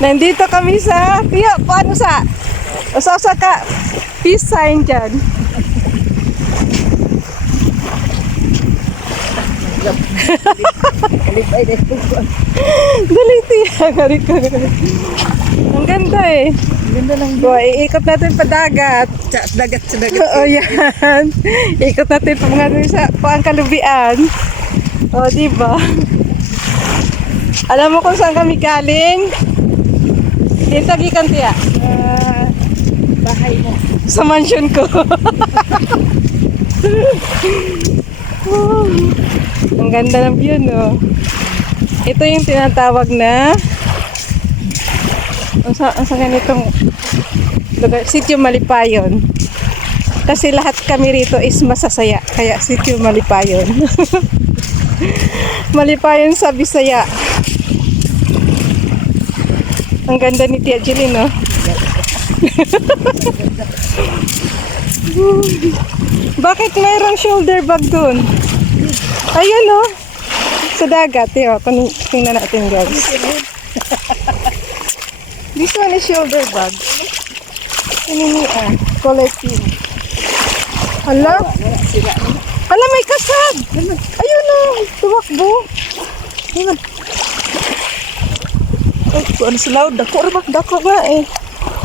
Nandito kami sa Tiyo, paano sa? Usa ka peace sign dyan. Kalipay na ito. Dali Tiyo. Ang ganda eh. Ganda lang. Iikot natin pa dagat. Sa dagat. Oo, yan. Ikot natin pa mga sa Pangkalubian. O, diba? Alam mo kung saan kami galing? Dito gikan Tiya. Bahay mo. Sa mansion ko. Ang ganda ng view, no? Ito yung tinatawag na ang sa ganitong lugar, Sitio Malipayon. Kasi lahat kami rito is masasaya. Kaya Sitio Malipayon. Malipayon sa Bisaya. Ang ganda ni Tia Jeline, no? Bakit mayroong shoulder bag dun? Ayun, no? Sa dagat, eh, oh. Tingnan natin, guys. This one is shoulder bag. Ini collecting. Hala? Hala, may kasag! Ayun, no? Tumakbo. Ayun. Ay, ano sa laod? Dako ba eh.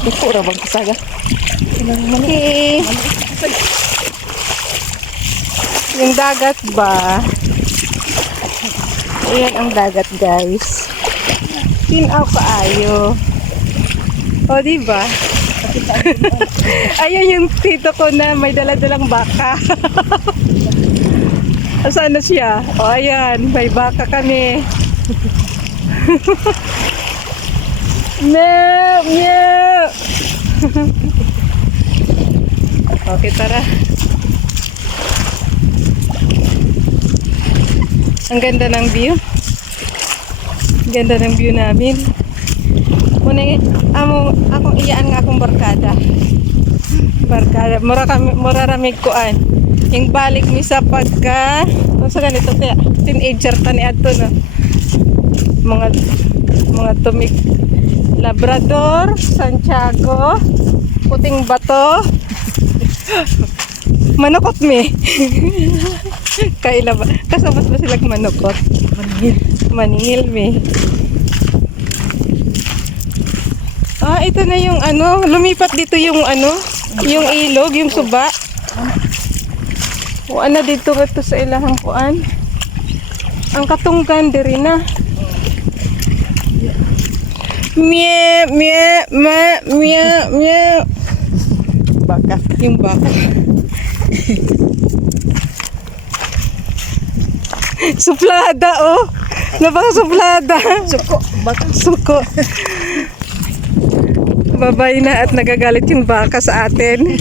Dako ra bang kasaga? Okay. Yung dagat ba? Ayan ang dagat, guys. Tinaw kaayo. O, diba? Ayan yung tito ko na may dala-dalang baka. Saan na siya? O, ayan. May baka kami. Meow! Meow! Okay, tara. Ang ganda ng view. Ganda ng view namin. Muna akong iyaan nga akong barkada. Barkada. Mura ramig kuan. Yung balik mi sa pagka sa ganito kaya teenager ta ni adto, no. Mga tumig Labrador, Santiago, puting bato. Manukot mi. Kaila ba? Kasabot ba sila manukot? Maningil mi. Ah, ito na yung ano, lumipat dito yung ano, yung ilog, yung suba. O ano dito ito sa ilahang kuan. Ang katunggan diri na. Mie, mie, ma, mie, mie. Baka, yung baka. Suplada, oh. Napaka-suplada. Suko. Baka. Suko. Babay na at nagagalit yung baka sa atin.